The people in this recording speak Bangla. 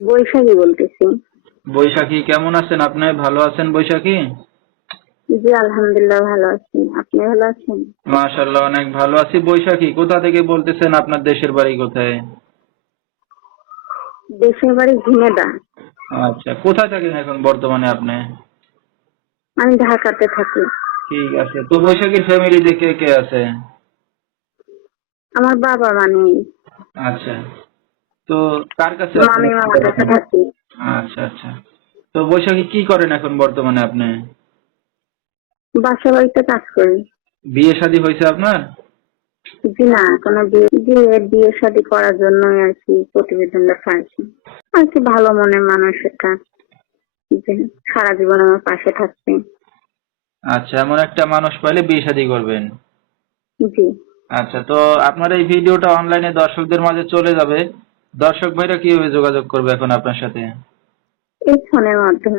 বৈশাখী বলতেছি। বৈশাখী, কেমন আছেন আপনি? ভালো আছেন বৈশাখী? জি আলহামদুলিল্লাহ ভালো আছি। আপনি ভালো আছেন? মাশাআল্লাহ, অনেক ভালো আছি। বৈশাখী, কোথা থেকে বলতেছেন? আপনার দেশের বাড়ি কোথায়? দেশের বাড়ি ঝিনেদা। আচ্ছা, কোথায় থাকেন এখন বর্তমানে আপনি? আমি ঢাকাতে থাকি। ঠিক আছে। তো বৈশাখীর ফ্যামিলিতে কে কে আছে? আমার বাবা মানে আচ্ছা। তো কার কাছে আছেন মামি এখন মামার কাছে বর্তমানে? থাকি। আচ্ছা আচ্ছা। তো বৈশাখী কি করেন এখন বর্তমানে আপনি? বাসা বাড়িতে কাজ করি। বিয়ে শাদী হয়েছে আপনার? জি না, কোনো বিয়ে শাদী করার জন্যই আর কি প্রতিবেদন লেখা আছে। আর কি ভালো মনের মানুষ একটা, যে সারা জীবন আমার পাশে থাকবে। আচ্ছা, এমন একটা মানুষ পাইলে বিয়ে শাদী করবেন। জি। আচ্ছা, তো আপনার এই ভিডিওটা অনলাইনে দর্শকদের মাঝে চলে যাবে। দর্শক ভাইরা কিভাবে যোগাযোগ করবে এখন আপনার সাথে? এই ফোনের মাধ্যমে।